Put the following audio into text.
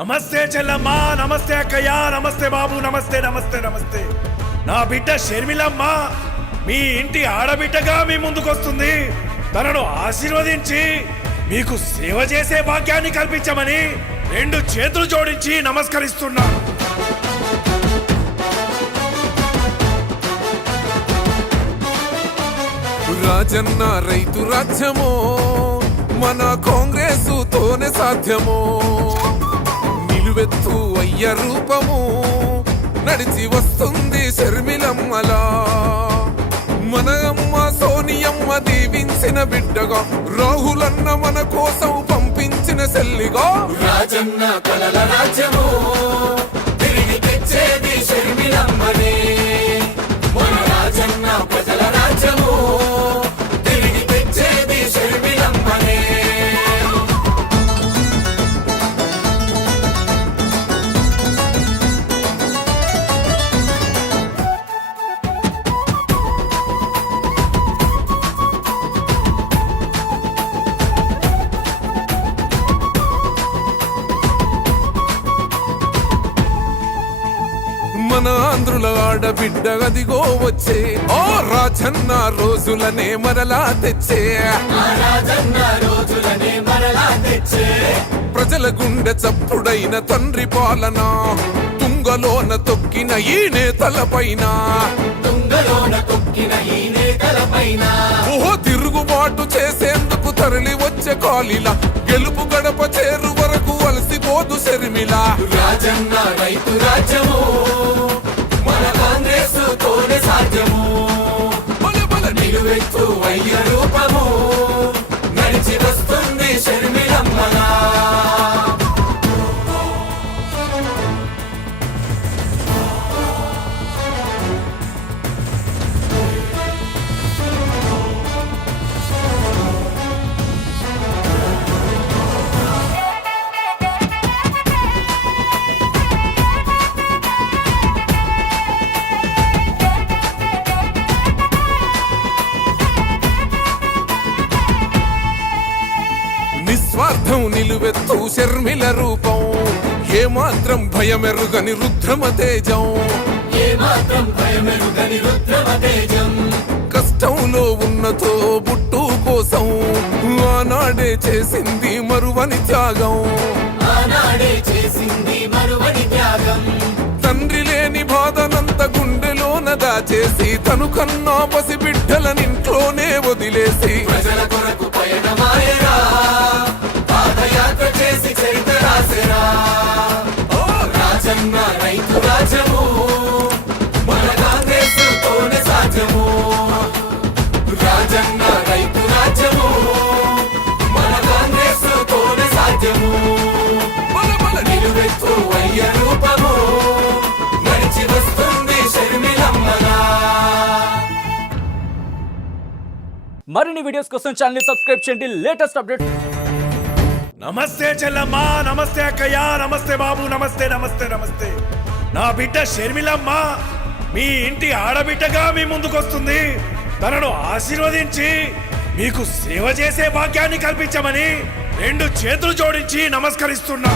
నమస్తే చెల్లమ్మా, నమస్తే అక్కయ్య, నమస్తే బాబు, నమస్తే నమస్తే నమస్తే. నా బిడ్డ షర్మిలమ్మ మీ ఇంటి ఆడబిడ్డగా మీ ముందుకొస్తుంది. తనను ఆశీర్వదించి మీకు సేవ చేసే భాగ్యాన్ని కల్పించమని 2 చేతులు జోడించి నమస్కరిస్తున్నా. రాజన్న రైతు రాజ్యమో మన కాంగ్రెస్ తోనే సాధ్యమో, నిలువెత్తు అయ్య రూపము నడిచి వస్తుంది షర్మిలమ్మలా. మన అమ్మ సోనియమ్మ దీవించిన బిడ్డగా, రాహులన్న మన కోసం పంపించిన సెల్లిగా, రాజన్న కలల రాజ్యము తిరిగి తెచ్చేది షర్మిలమ్మనే. మన రాజన్న ప్రజల రాజ్యము తిరిగి తెచ్చేది షర్మిలమ్మనే. మన ఆంధ్రుల ఆడబిడ్డ అదిగో వచ్చే, ఓ రాజన్న రోజులనే మరలా తెచ్చే, రాజన్న రోజులనే మరలా తెచ్చే. ప్రజల గుండె చప్పుడైన తండ్రి పాలన తుంగలోన తొక్కిన ఈ నేతలపైన, తుంగలోన తొక్కిన ఈ నేతలపైన, ఓహో తిరుగుబాటు చేసేందుకు తరలి వచ్చే కాలిలా, గెలుపు గడప చేరు వరకు అలసిపోదు షర్మిల. రాజన్న రైతు రాజ్యము మన కాంగ్రెస్ తోనే సాధ్యము. నిలువెత్తు అయ్య రూపము నడిచి వస్తుంది షర్మిలమ్మలా. నిస్వార్థం నిలువెత్తు షర్మిల రూపం, ఏమాత్రం భయమెరుగని రుద్రమ తేజం, ఏమాత్రం భయమెరుగని రుద్రమ తేజం. కష్టంలో ఉన్నతో బుట్టు కోసం ఆనాడే చేసింది మరువని త్యాగం, ఆనాడే చేసింది మరువని త్యాగం. తండ్రి లేని బాధనంత గుండెలోన దాచేసి, తను కన్నా పసి బిడ్డలనింట్లోనే వదిలేసి, ప్రజల కొరకు పయనమాయరా, పాదయాత్ర చేసి చరిత్ర రాసెరా. ఓ రాజన్న రైతు రాజ్యము మన కాంగ్రెస్ తోనే సాధ్యము. రాజన్న రైతు రాజ్యము మన కాంగ్రెస్ తోనే సాధ్యము. నిలువెత్తు అయ్య రూపము నడిచి వస్తుంది షర్మిలమ్మలా. మరిన్ని వీడియోస్ కోసం ఛానల్ సబ్స్క్రైబ్ చేయండి. Latest update. నమస్తే చెల్లమ్మా, నమస్తే అక్కయ్య, నమస్తే బాబు, నమస్తే నమస్తే నమస్తే. నా బిడ్డ షర్మిలమ్మ మీ ఇంటి ఆడబిడ్డగా మీ ముందుకొస్తుంది. తనను ఆశీర్వదించి మీకు సేవ చేసే భాగ్యాన్ని కల్పించమని 2 చేతులు జోడించి నమస్కరిస్తున్నా.